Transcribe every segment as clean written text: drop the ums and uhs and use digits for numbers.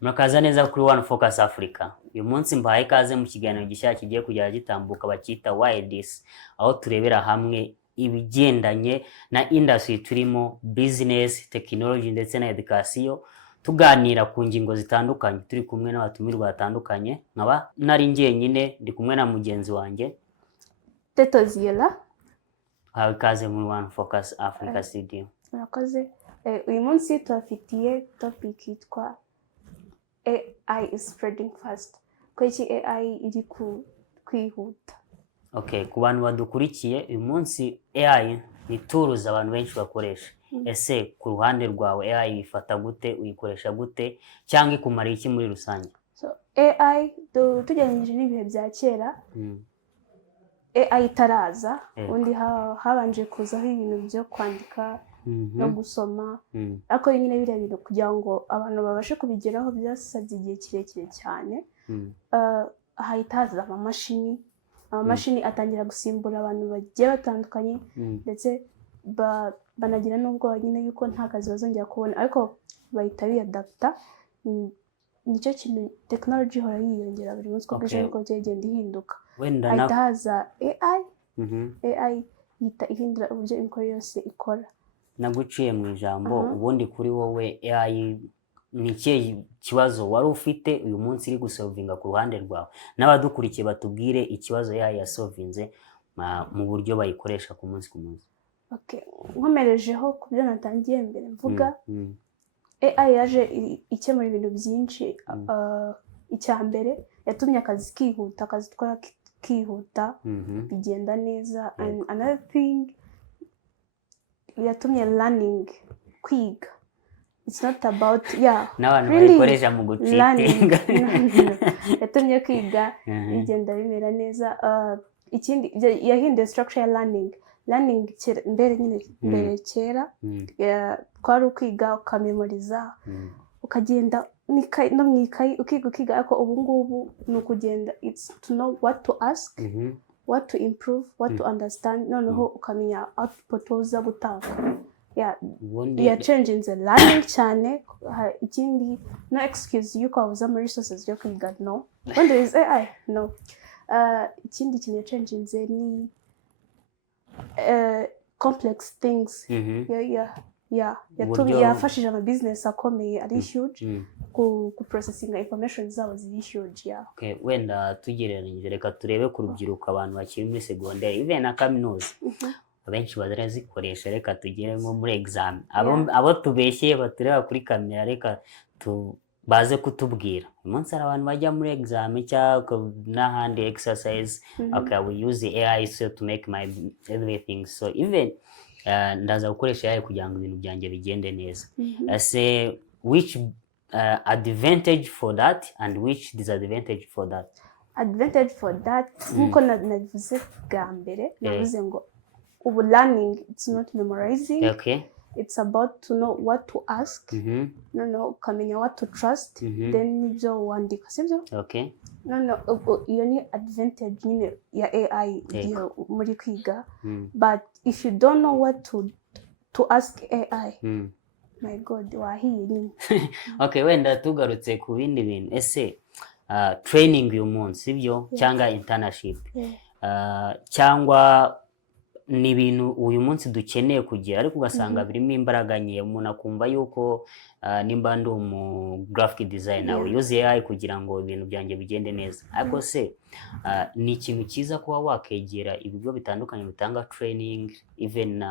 Murakaza neza kuri One Focus Africa. Uyu munsi mbahaye ikaze mu kiganiro gishya kigiye kujya gitambuka bakita Why This, aho turebera hamwe ibigendanye na industry turimo, business, technology ndetse na education, tuganira ku ngingo zitandukanye. Turi kumwe n'abatumirwa batandukanye, nkaba nari njyenyine ndi kumwe na mugenzi wanjye Teto Ziela. Hawe ikaze muri One Focus Africa studio. Murakoze. Uyu munsi tubafitiye topic yitwa AI is spreading fast. Kweki AI iri kwihuta. Okay, ku bantu badukurikiye uyu munsi AI ni tools abantu benshi bakoresha. Ese ku ruhande rwawe AI ifata gute, uyikoresha gute, cyangwa ikumara iki muri rusange? So AI tugereranyije n'ibihe bya kera, AI itaraza, undi habanje kuzaho ibintu byo kwandika no gusoma, ariko nyine biriya bintu kugira ngo abantu babashe kubigeraho byasabye igihe kirekire cyane. Hahita haza amamashini atangira gusimbura abantu bagiye batandukanye, ndetse banagira n'ubwoba nyine yuko nta kazi bazongera kubona, ariko bahita biyadapta. Nicyo kintu technology ihora yiyongera buri munsi kuko bije uko byagenda ihinduka. Hahita haza AI yita ihindura uburyo imikorere yose ikora. Naguciye mu ijambo, ubundi kuri wowe AI ni ikihe kibazo wari ufite uyu munsi iri gusolvinga ku ruhande rwawe? N'abadukurikiye batubwire ikibazo AI yasolvinze mu buryo bayikoresha ku munsi ku munsi. Okay, nkomerejeho ku byo natangiye mbere mvuga, AI yaje ikemura ibintu byinshi. Icya mbere yatumye akazi kihuta, akazi twara kihuta, bigenda neza. And another thing, yatumye learning, kwiga. It's not about n'abantu bayikoresha mu gucitinga. Yatumye kwiga bigenda bimera neza. Ikindi yahinduye structure ya learning mbere kera kwari ukwiga ukamemoriza, ukagenda no mu ikayi ukiga, ariko ubu ngubu ni ukugenda, it's to know what to ask, what to improve, what to understand, noneho ukamenya output uza gutanga. Changing the learning cyane. Ikindi, no excuse yuko wabuza muri resources yo kwiga, no. When there is AI, no. Ikindi kintu changing ni complex things. Yafashije ama business akomeye ari huge ku processing information zabo ziri huge. Okay, wenda tugereranyije reka turebe ku rubyiruko, abantu bakiri muri secondaire even na kaminuza, abenshi barazikoresha. Reka tugere nko muri exam, abo tubeshye batureba kuri kamera, reka baze kutubwira umunsi hari abantu bajya muri exam cyangwa n'ahandi exercise. Okay, we use AI so to make my everything so even ndaza gukoresha AI kugira ngo ibintu byanjye bigende neza. Say which advantage for that and which disadvantage for that? Advantage for that, nkuko navuze bwa mbere, navuze ngo ubu learning, it's not memorizing. Okay. It's about to know what to ask, ukamenya what to trust, then nibyo wandika, sibyo? Okay. Iyo ni advantage nyine ya AI muri kwiga. But if you don't know what to ask AI, my God, wahiye nyine. Okay, wenda tugarutse ku bindi bintu. Ese training uyu munsi, sibyo? Cyangwa internship, cyangwa ni ibintu uyu munsi dukeneye kugira, ariko ugasanga birimo imbaraga nke. Umuntu akumva yuko nimba ndi umu graphic designer use AI kugira ngo ibintu byanjye bigende neza. Ariko se ni ikintu cyiza kuba wakegera ibigo bitandukanye bitanga training even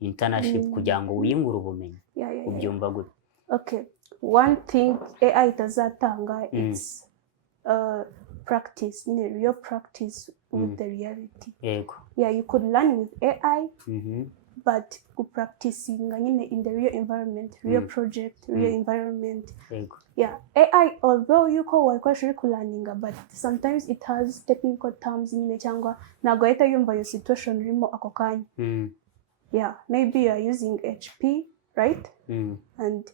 internship kugira ngo wiyungure ubumenyi. Ubyumva gute? Okay, one thing AI itazatanga, it's practice, real practice with the reality. You could learn with AI, but practicing in the real environment, real project, real environment. AI, although you call what learning, but sometimes it has technical terms in cyangwa nago eta yumva your situation rimo ako kanya. Maybe you are using HP, right? And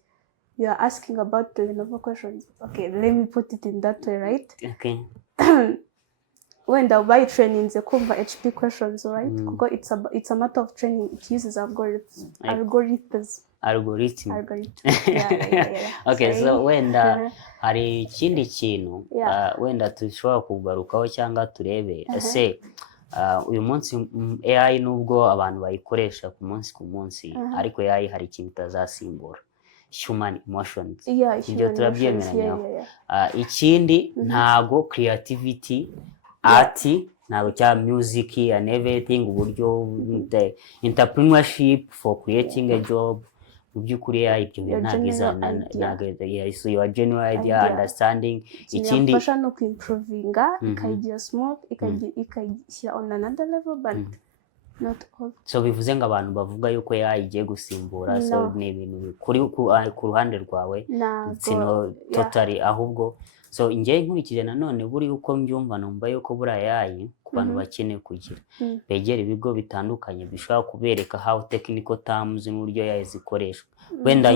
you are asking about the Lenovo questions. Okay, let me put it in that way, right? Okay. When the by training the cover HP questions, right? Because it's a matter of training. It uses algorithms. algorithm. Yeah. Okay, Sorry. so wenda hari ikindi kintu Yeah. wenda dushobora kugarukaho cyangwa turebe ese uyu munsi AI nubwo abantu bayikoresha ku munsi ariko AI hari ikintu itazasimbura, human emotions. Ibyo turabyemeranyaho. Ikindi ntago creativity, art, ntago cya music and everything, uburyo the entrepreneurship for creating a job, mu by'ukuri ibyo ntabwo so your general idea understanding. Ikindi fasha no improvinga ikagira smooth ikayishyira on another level but not all. So bivuze ngo abantu bavuga yuko igiye gusimbura so ni ibintu kuri ku ruhande rwawe sino totally ahubwo so njye nkurikije nanone buri uko mbyumva numva yuko buriya ku bantu bakeneye kugira begera ibigo bitandukanye bishobora kubereka how technical terms n'uburyo zikoreshwa. Wenda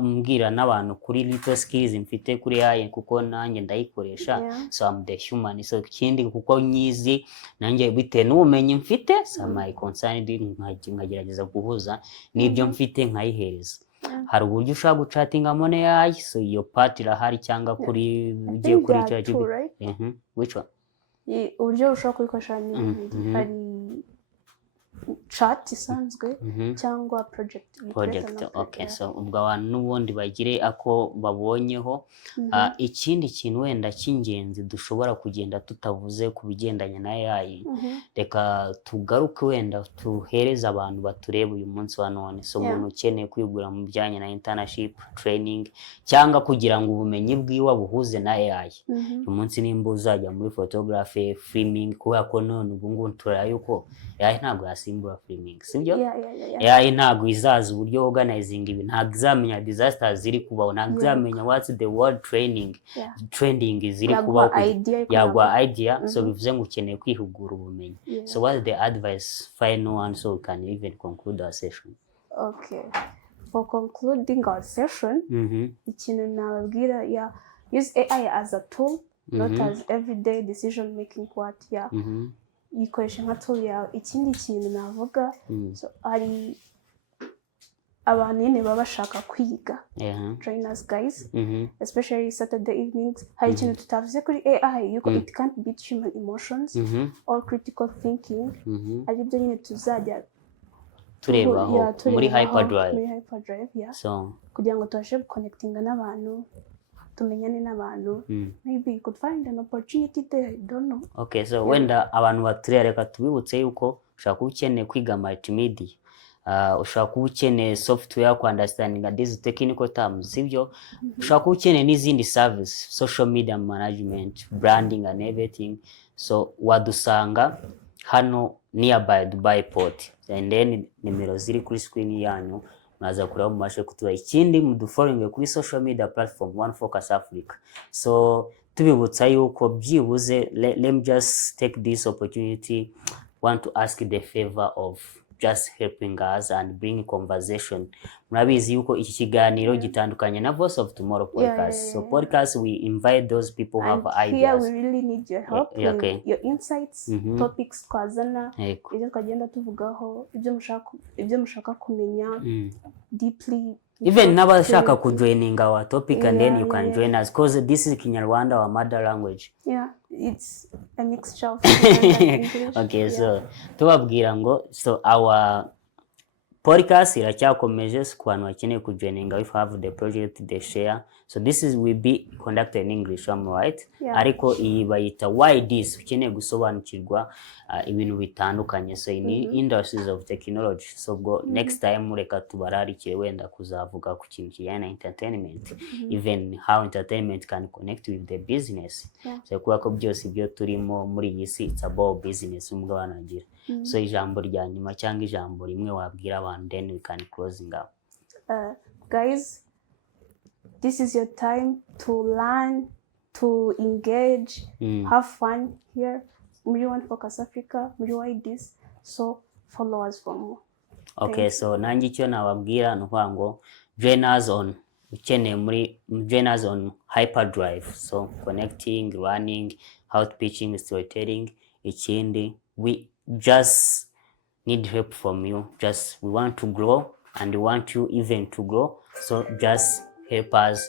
mbwira n'abantu kuri little skills mfite kuri kuko nanjye ndayikoresha so I'm the human. So ikindi kuko nyizi nanjye bite n'ubumenyi mfite so my concerned nkagerageza guhuza n'ibyo mfite nkayihereza. Hari uburyo ushaka gucatingamo AI so iyo part irahari cyangwa kuri ugiye kuri cyo which one? Uburyo ushaka kubikoresha ni hari chat isanzwe cyangwa project. Okay, so ubwo abantu n'ubundi bagire ako babonyeho. Ikindi kintu wenda cy'ingenzi dushobora kugenda tutavuze ku bigendanye na AI, reka tugaruke wenda tuhereza abantu batureba uyu munsi wa none. So umuntu ukeneye kwigura mu bijyanye na internship training cyangwa kugira ngo ubumenyi bwiwe buhuze na AI, uyu munsi nimba uzajya muri photography, filming, kubera ko none ubu ngubu turaya yuko AI ntabwo yasimbura filming, sibyo? AI ntabwo izaza uburyo organizing ibi, ntabwo izamenya disasters ziri kubaho, ntabwo izamenya what's the world trending ziri kubaho, yagwa idea. So bivuze ngo ukeneye kwihugura ubumenyi. So what's the advice final one so we can even conclude our session? Okay, for concluding our session, ikintu nababwira use AI as a tool, not as everyday decision making part. Yikoresha nka tool yawe. Ikindi kintu navuga so ari abantu nyine baba bashaka kwiga, trainers guys, especially Saturday evenings, hari ikintu tutavuze kuri AI yuko it can't beat human emotions or critical thinking. Ari byo nyine tuzajya turebaho muri hyperdrive, so kugira ngo tubashe connectinga n'abantu, tumenyane n'abantu. Maybe you could find an opportunity there, I don't know. Okay, so wenda abantu baturere reka tubibutse yuko ushaka kuba ukeneye kwiga multimedia, ushaka kuba ukeneye software ku understanding these technical terms, sibyo? Ushaka kuba ukeneye n'izindi service, social media management, branding and everything. So wadusanga hano nearby Dubai Port, and then nimero ziri kuri screen yanyu mwaza kureba mubashe kutuba. Ikindi mudufollowing kuri social media platform One Focus Africa. So tubibutsa yuko byibuze let me just take this opportunity, want to ask the favor of just helping us and bring conversation. Murabizi yuko iki kiganiro gitandukanye na Voice of Tomorrow podcast. So podcast we invite those people who have ideas. Here we really need your help, your insights, topics twazana, ibyo twagenda tuvugaho, ibyo mushaka kumenya deeply. Even n'abashaka kujoining our topic and then you can join us because this is Kinyarwanda, our mother language. It's a mixture of English. Okay, so tubabwira ngo so our podcast iracyakomeje ku bantu bakeneye kujoininga if have the project they share. So this is will be conducted in English, am right? Ariko iyi bayita why this ukeneye gusobanukirwa ibintu bitandukanye so in industries of technology. So go next time reka tubararikire wenda kuzavuga ku kintu kijyana entertainment, even how entertainment can connect with the business. So kuba ko byose ibyo turimo muri iyi si it's about business umugabane agira. So ijambo rya nyuma cyangwa ijambo rimwe wabwira abantu then we can closing up. Guys, this is your time to learn, to engage, have fun here. Muri One Focus Africa, muri why this. So follow us for more. Okay, so nanjye icyo nababwira nuko ngo join us on hyperdrive. So connecting, learning, out pitching, storytelling. Ikindi we just need help from you. We want to grow and we want you even to grow. So just help us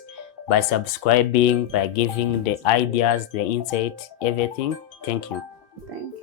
by subscribing, by giving the ideas, the insight, everything. Thank you. Thank you.